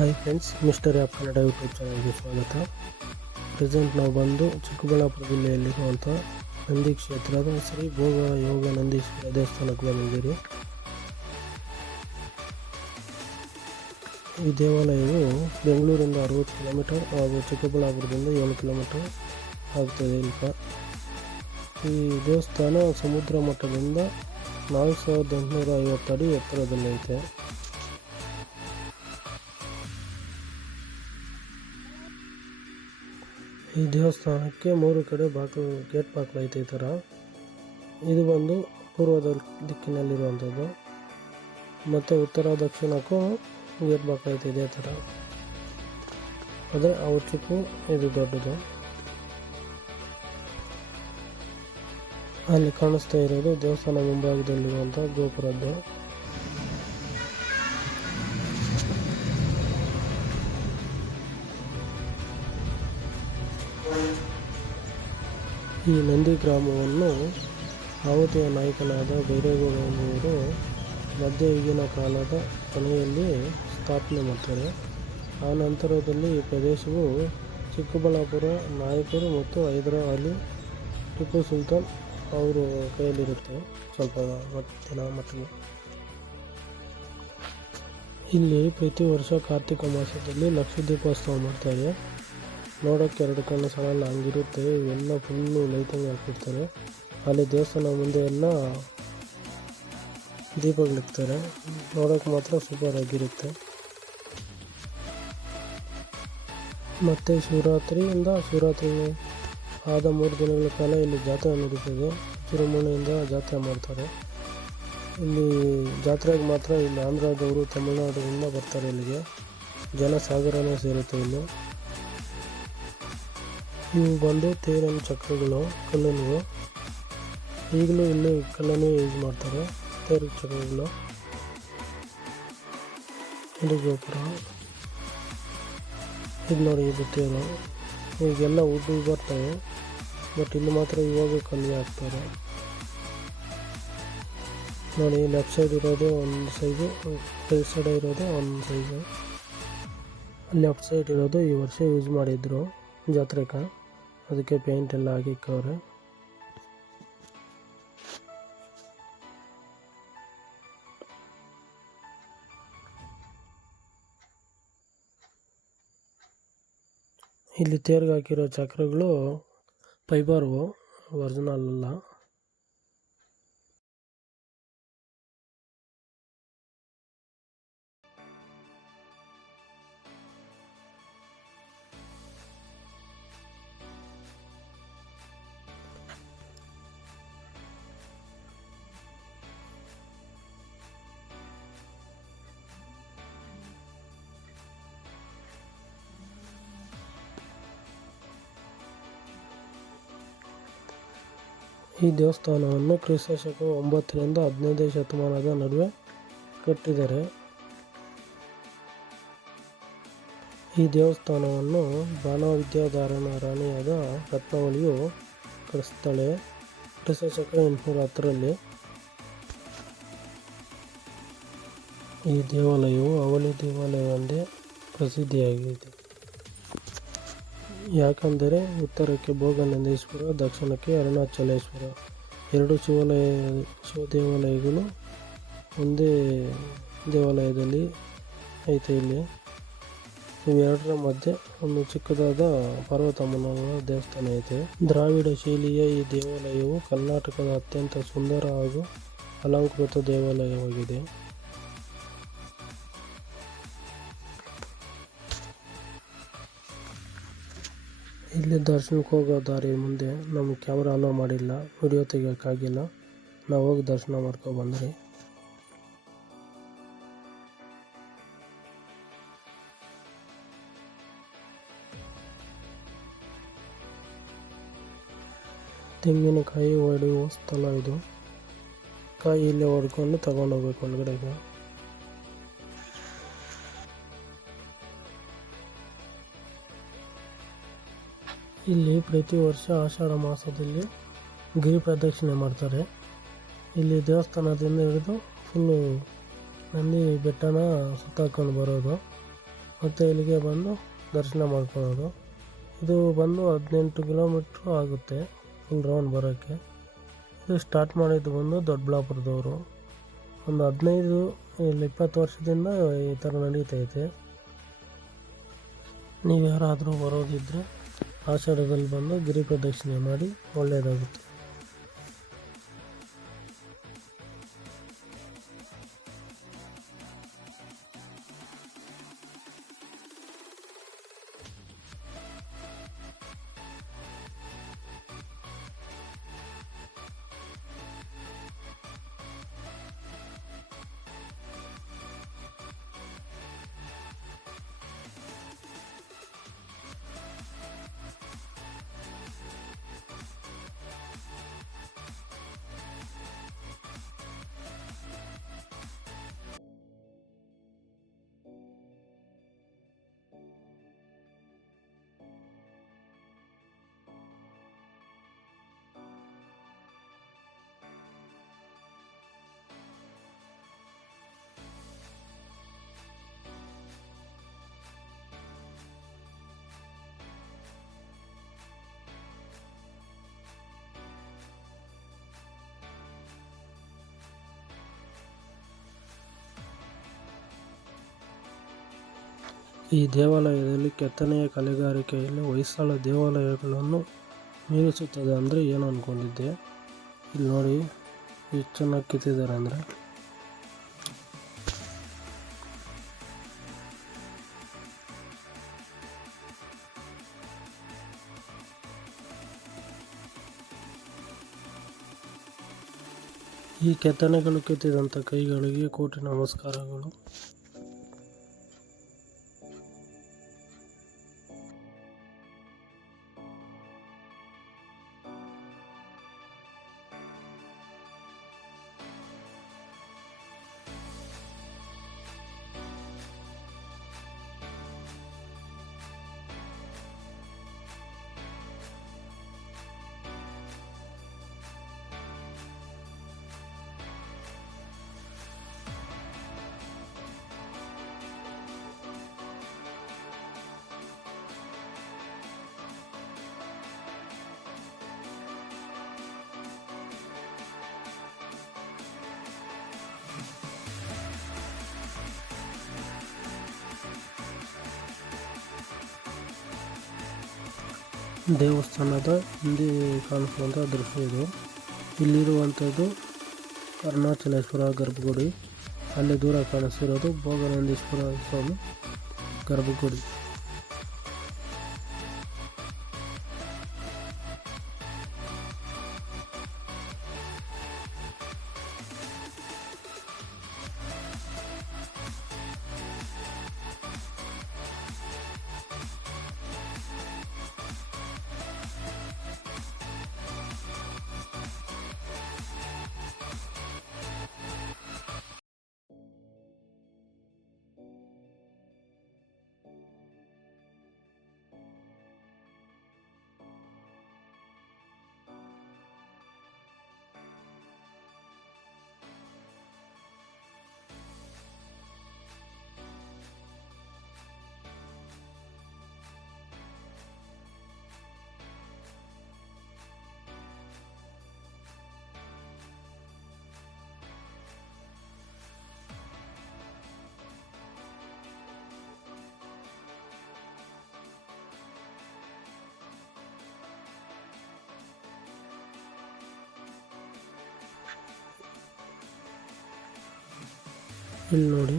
Hi friends mister app Kannada YouTube ಚಾನಲ್ಗೆ ಸ್ವಾಗತ. Present ನಾವು ಬಂದು ಚಿಕ್ಕಬಳ್ಳಾಪುರ ಜಿಲ್ಲೆಯಲ್ಲಿರುವಂಥ ನಂದಿ ಕ್ಷೇತ್ರದ ಶ್ರೀ ಭೋಗ ಯೋಗ ನಂದೀಶ್ವರ ದೇವಸ್ಥಾನಕ್ಕೆ ಬಂದಿದ್ದೀರಿ. ಈ ದೇವಾಲಯವು ಬೆಂಗಳೂರಿಂದ ಅರವತ್ತು ಕಿಲೋಮೀಟರ್ ಹಾಗೂ ಚಿಕ್ಕಬಳ್ಳಾಪುರದಿಂದ ಏಳು ಕಿಲೋಮೀಟರ್ ಆಗ್ತದೆ ಇಲ್ಪ. ಈ ದೇವಸ್ಥಾನ ಸಮುದ್ರ ಮಟ್ಟದಿಂದ ನಾಲ್ಕು ಸಾವಿರದ ಎಂಟುನೂರ ಐವತ್ತು ಅಡಿ ಎತ್ತರದಲ್ಲೈತೆ ಈ ದೇವಸ್ಥಾನಕ್ಕೆ ಮೂರು ಕಡೆ ಬಾಕಲು ಗೇಟ್ ಬಾಕ್ಲು ಐತೆ ಈ ಥರ. ಇದು ಬಂದು ಪೂರ್ವದ ದಿಕ್ಕಿನಲ್ಲಿರುವಂಥದ್ದು. ಮತ್ತು ಉತ್ತರ, ದಕ್ಷಿಣಕ್ಕೂ ಗೇಟ್ ಬಾಗಿಲು ಐತೆ ಇದೇ ಥರ. ಅದೇ ಅವು ಚಿಕ್ಕು ಇದು ದೊಡ್ಡದು. ಅಲ್ಲಿ ಕಾಣಿಸ್ತಾ ಇರೋದು ದೇವಸ್ಥಾನ ಮುಂಭಾಗದಲ್ಲಿರುವಂಥ ಗೋಪುರದ್ದು. ಈ ನಂದಿ ಗ್ರಾಮವನ್ನು ಆವತಿಯ ನಾಯಕನಾದ ಬೈರೇಗೌಡ ಎಂಬುವರು ಮಧ್ಯಯುಗಿನ ಕಾಲದ ಕೊನೆಯಲ್ಲಿ ಸ್ಥಾಪನೆ ಮಾಡ್ತಾರೆ. ಆ ನಂತರದಲ್ಲಿ ಈ ಪ್ರದೇಶವು ಚಿಕ್ಕಬಳ್ಳಾಪುರ ನಾಯಕರು ಮತ್ತು ಹೈದರಾ ಅಲಿ ಟಿಪ್ಪು ಸುಲ್ತಾನ್ ಅವರು ಕೈಯಲ್ಲಿರುತ್ತೆ. ಸ್ವಲ್ಪ ದಿನ ಮಟ್ಟಿಗೆ. ಇಲ್ಲಿ ಪ್ರತಿ ವರ್ಷ ಕಾರ್ತಿಕ ಮಾಸದಲ್ಲಿ ಲಕ್ಷ ದೀಪೋತ್ಸವ ಮಾಡ್ತಾರೆ. ನೋಡೋಕ್ಕೆ ಎರಡು ಕಣ್ಣು ಸಾಲಲ್ಲ ಹಂಗಿರುತ್ತೆ. ಇವೆಲ್ಲ ಫುಲ್ಲು ಲೈಟಿಂಗ್ ಹಾಕಿರ್ತಾರೆ ಅಲ್ಲಿ ದೇವಸ್ಥಾನ ಮುಂದೆ ಎಲ್ಲ ದೀಪಗಳಿರ್ತಾರೆ ನೋಡೋಕೆ ಮಾತ್ರ ಸೂಪರ್ ಆಗಿರುತ್ತೆ. ಮತ್ತು ಶಿವರಾತ್ರಿಯಿಂದ ಶಿವರಾತ್ರಿ ಆದ ಮೂರು ದಿನಗಳ ಕಾಲ ಇಲ್ಲಿ ಜಾತ್ರೆ ನಡೀತದೆ. ಚಿರುಮುಣಿಯಿಂದ ಜಾತ್ರೆ ಮಾಡ್ತಾರೆ. ಇಲ್ಲಿ ಜಾತ್ರೆಗೆ ಮಾತ್ರ ಇಲ್ಲಿ ಆಂಧ್ರದವರು ತಮಿಳುನಾಡಿನಿಂದ ಬರ್ತಾರೆ ಇಲ್ಲಿಗೆ. ಜನಸಾಗರನೇ ಸೇರುತ್ತೆ ಇಲ್ಲಿ. ಇವು ಬಂದು ತೇರಿನ ಚಕ್ರಗಳು ಕಲ್ಲಿನವು ಈಗಲೂ ಇಲ್ಲಿ ಕಲ್ಲನ್ನೇ ಯೂಸ್ ಮಾಡ್ತಾರೆ, ತೇರು ಚಕ್ರಗಳು. ಇದು ಗೋಪುರ. ಇದು ನೋಡಿ, ಇದು ತೇರು. ಈಗೆಲ್ಲ ಉದ್ದು ಬರ್ತವೆ, ಬಟ್ ಇಲ್ಲಿ ಮಾತ್ರ ಇವಾಗ ಕಮ್ಮಿ ಆಗ್ತಾರೆ ನೋಡಿ ಲೆಫ್ಟ್ ಸೈಡ್ ಇರೋದು ಒಂದು ಸೈಜು ರೈಟ್ ಸೈಡ್ ಇರೋದು ಒಂದು ಸೈಜು ಲೆಫ್ಟ್ ಸೈಡ್ ಇರೋದು ಈ ವರ್ಷ ಯೂಸ್ ಮಾಡಿದ್ರು ಜಾತ್ರೆಗೆ ಅದಕ್ಕೆ ಪೇಂಟ್ ಎಲ್ಲ ಹಾಕಿಕ್ಕವ್ರೆ. ಇಲ್ಲಿ ತೇರ್ಗೆ ಹಾಕಿರೋ ಚಕ್ರಗಳು ಫೈಬರ್ವು ಒರಿಜಿನಲ್ ಅಲ್ಲ ಈ ದೇವಸ್ಥಾನವನ್ನು ಕ್ರಿಸ್ತ ಶಕ ಒಂಬತ್ತರಿಂದ ಹದಿನೈದನೇ ಶತಮಾನದ ನಡುವೆ ಕಟ್ಟಿದ್ದಾರೆ. ಈ ದೇವಸ್ಥಾನವನ್ನು ಬಾಣವಿದ್ಯಾಧಾರಣ ರಾಣಿಯಾದ ರತ್ನವಳಿಯು ಕಟ್ಟಿಸ್ತಾಳೆ ಕ್ರಿಸ್ತ ಶಕ ಎಂಟುನೂರ ಹತ್ತರಲ್ಲಿ ಈ ದೇವಾಲಯವು ಅವಳಿ ದೇವಾಲಯವೆಂದೇ ಪ್ರಸಿದ್ಧಿಯಾಗಿದೆ. ಯಾಕಂದರೆ ಉತ್ತರಕ್ಕೆ ಭೋಗನಂದೇಶ್ವರ, ದಕ್ಷಿಣಕ್ಕೆ ಅರುಣಾಚಲೇಶ್ವರ. ಎರಡು ಶಿವಾಲಯ ಶಿವ ದೇವಾಲಯಗಳು ಒಂದೇ ದೇವಾಲಯದಲ್ಲಿ ಐತೆ ಇಲ್ಲಿ. ಇವೆರಡರ ಮಧ್ಯೆ ಒಂದು ಚಿಕ್ಕದಾದ ಪಾರ್ವತಮ್ಮನವರ ದೇವಸ್ಥಾನ ಐತೆ. ದ್ರಾವಿಡ ಶೈಲಿಯ ಈ ದೇವಾಲಯವು ಕರ್ನಾಟಕದ ಅತ್ಯಂತ ಸುಂದರ ಹಾಗೂ ಅಲಂಕೃತ ದೇವಾಲಯವಾಗಿದೆ. ಇಲ್ಲಿ ದರ್ಶನಕ್ಕೆ ಹೋಗೋ ದಾರಿ ಮುಂದೆ ನಮ್ಮ ಕ್ಯಾಮ್ರಾ ಅಲೋ ಮಾಡಿಲ್ಲ ವಿಡಿಯೋ ತೆಗಿಯೋಕ್ಕಾಗಿಲ್ಲ. ನಾವು ಹೋಗಿ ದರ್ಶನ ಮಾಡ್ಕೊ ಬಂದ್ರಿ ತೆಂಗಿನಕಾಯಿ ಹೊಡೆಯುವ ಸ್ಥಳ ಇದು. ಕಾಯಿ ಇಲ್ಲೇ ಹೊಡ್ಕೊಂಡು ತಗೊಂಡೋಗ್ಬೇಕು ಒಳಗಡೆಗೆ. ಇಲ್ಲಿ ಪ್ರತಿ ವರ್ಷ ಆಷಾಢ ಮಾಸದಲ್ಲಿ ಗಿರಿ ಪ್ರದಕ್ಷಿಣೆ ಮಾಡ್ತಾರೆ. ಇಲ್ಲಿ ದೇವಸ್ಥಾನದಿಂದ ಹಿಡಿದು ಫುಲ್ಲು ನಂದಿ ಬೆಟ್ಟನ ಸುತ್ತಾಕೊಂಡು ಬರೋದು. ಮತ್ತು ಇಲ್ಲಿಗೆ ಬಂದು ದರ್ಶನ ಮಾಡ್ಕೊಳ್ಳೋದು. ಇದು ಬಂದು ಹದಿನೆಂಟು ಕಿಲೋಮೀಟ್ರ್ ಆಗುತ್ತೆ ಫುಲ್ ರೌಂಡ್ ಬರೋಕ್ಕೆ. ಇದು ಸ್ಟಾರ್ಟ್ ಮಾಡಿದ್ದು ಬಂದು ದೊಡ್ಡಬಳ್ಳಾಪುರದವರು. ಒಂದು ಹದಿನೈದು ಇಲ್ಲಿ ಇಪ್ಪತ್ತು ವರ್ಷದಿಂದ ಈ ಥರ ನಡೀತೈತೆ ನೀವು ಯಾರಾದರೂ ಬರೋದಿದ್ದರೆ ಆಷಾಢದಲ್ಲಿ ಬಂದು ಗಿರಿ ಪ್ರದಕ್ಷಿಣೆ ಮಾಡಿ ಒಳ್ಳೆಯದಾಗುತ್ತೆ. ಈ ದೇವಾಲಯದಲ್ಲಿ ಕೆತ್ತನೆಯ ಕಲೆಗಾರಿಕೆಯಲ್ಲಿ ಹೊಯ್ಸಳ ದೇವಾಲಯಗಳನ್ನು ಮೀರಿಸುತ್ತದೆ ಅಂದರೆ ಏನು ಅಂದ್ಕೊಂಡಿದ್ದೆ ಇಲ್ಲಿ ನೋಡಿ ಎಷ್ಟು ಚೆನ್ನಾಗಿ ಕೆತ್ತಿದ್ದಾರೆ ಅಂದರೆ. ಈ ಕೆತ್ತನೆಗಳು ಕೆತ್ತಿದಂಥ ಕೈಗಳಿಗೆ ಕೋಟಿ ನಮಸ್ಕಾರಗಳು. ದೇವಸ್ಥಾನದ ಹಿಂದೆ ಕಾಣಿಸುವಂಥ ದೃಶ್ಯ ಇದು. ಇಲ್ಲಿರುವಂಥದ್ದು ಅರುಣಾಚಲೇಶ್ವರ ಗರ್ಭಗುಡಿ. ಅಲ್ಲಿ ದೂರ ಕಾಣಿಸ್ತಿರೋದು ಭೋಗನಂದೀಶ್ವರ ಸ್ವಾಮಿ ಗರ್ಭಗುಡಿ. ಇಲ್ಲಿ ನೋಡಿ,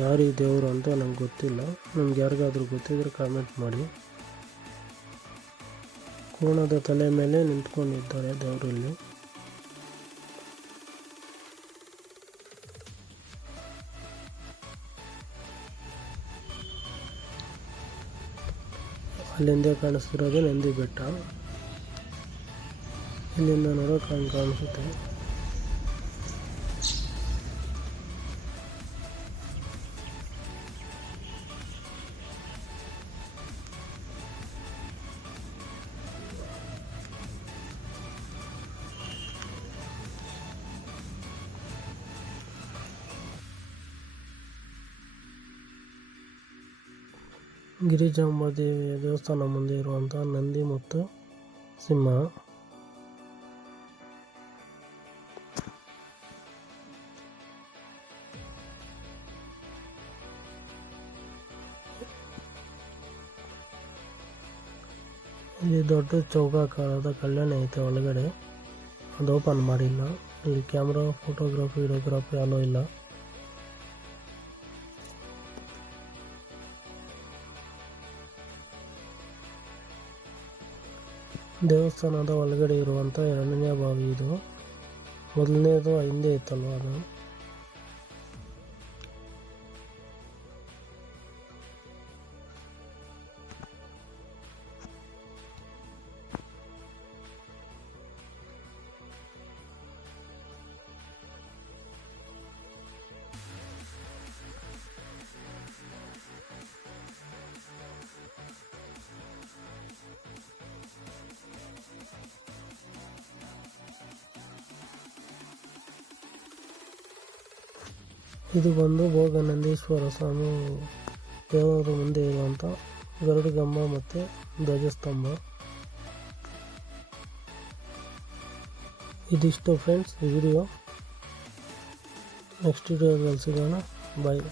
ಯಾರು ಈ ದೇವರು ಅಂತ ನಂಗೆ ಗೊತ್ತಿಲ್ಲ. ನಿಮ್ಗೆ ಯಾರಿಗಾದ್ರೂ ಗೊತ್ತಿದ್ರೆ ಕಾಮೆಂಟ್ ಮಾಡಿ. ಕೋಣದ ತಲೆ ಮೇಲೆ ನಿಂತ್ಕೊಂಡಿದ್ದಾರೆ ದೇವರಲ್ಲಿ ಅಲ್ಲಿಂದ ಕಾಣಿಸ್ತಿರೋದು ನಂದಿ ಬೆಟ್ಟ. ಇಲ್ಲಿಂದ ನೋಡೋಕೆ ಹಂಗೆ ಕಾಣಿಸುತ್ತೆ. ಗಿರಿಜಾಂಬ ದೇವಿಯ ದೇವಸ್ಥಾನ ಮುಂದೆ ಇರುವಂಥ ನಂದಿ ಮತ್ತು ಸಿಂಹ. ಇಲ್ಲಿ ದೊಡ್ಡ ಚೌಕಾಕಾರದ ಕಲ್ಯಾಣ ಐತೆ ಒಳಗಡೆ. ಅದು ಓಪನ್ ಮಾಡಿಲ್ಲ. ಇಲ್ಲಿ ಕ್ಯಾಮ್ರಾ ಫೋಟೋಗ್ರಫಿ ವಿಡಿಯೋಗ್ರಾಫಿ ಅಲೋ ಇಲ್ಲ. ದೇವಸ್ಥಾನದ ಒಳಗಡೆ ಇರುವಂಥ ಎರಡನೇ ಬಾವಿ ಇದು. ಮೊದಲನೇದು ಹಿಂದೆ ಇತ್ತಲ್ವ ಅದು? ಇದು ಬಂದು ಭೋಗನಂದೀಶ್ವರ ಸ್ವಾಮಿ ದೇವರ ಮುಂದೆ ಇರುವಂಥ ಗರುಡಗಂಬ ಮತ್ತು ಧ್ವಜಸ್ತಂಭ ಇದಿಷ್ಟು ಫ್ರೆಂಡ್ಸ್ ಈ ವಿಡಿಯೋ ನೆಕ್ಸ್ಟ್ ವಿಡಿಯೋದಲ್ಲಿ ಸಿಗೋಣ ಬಾಯ್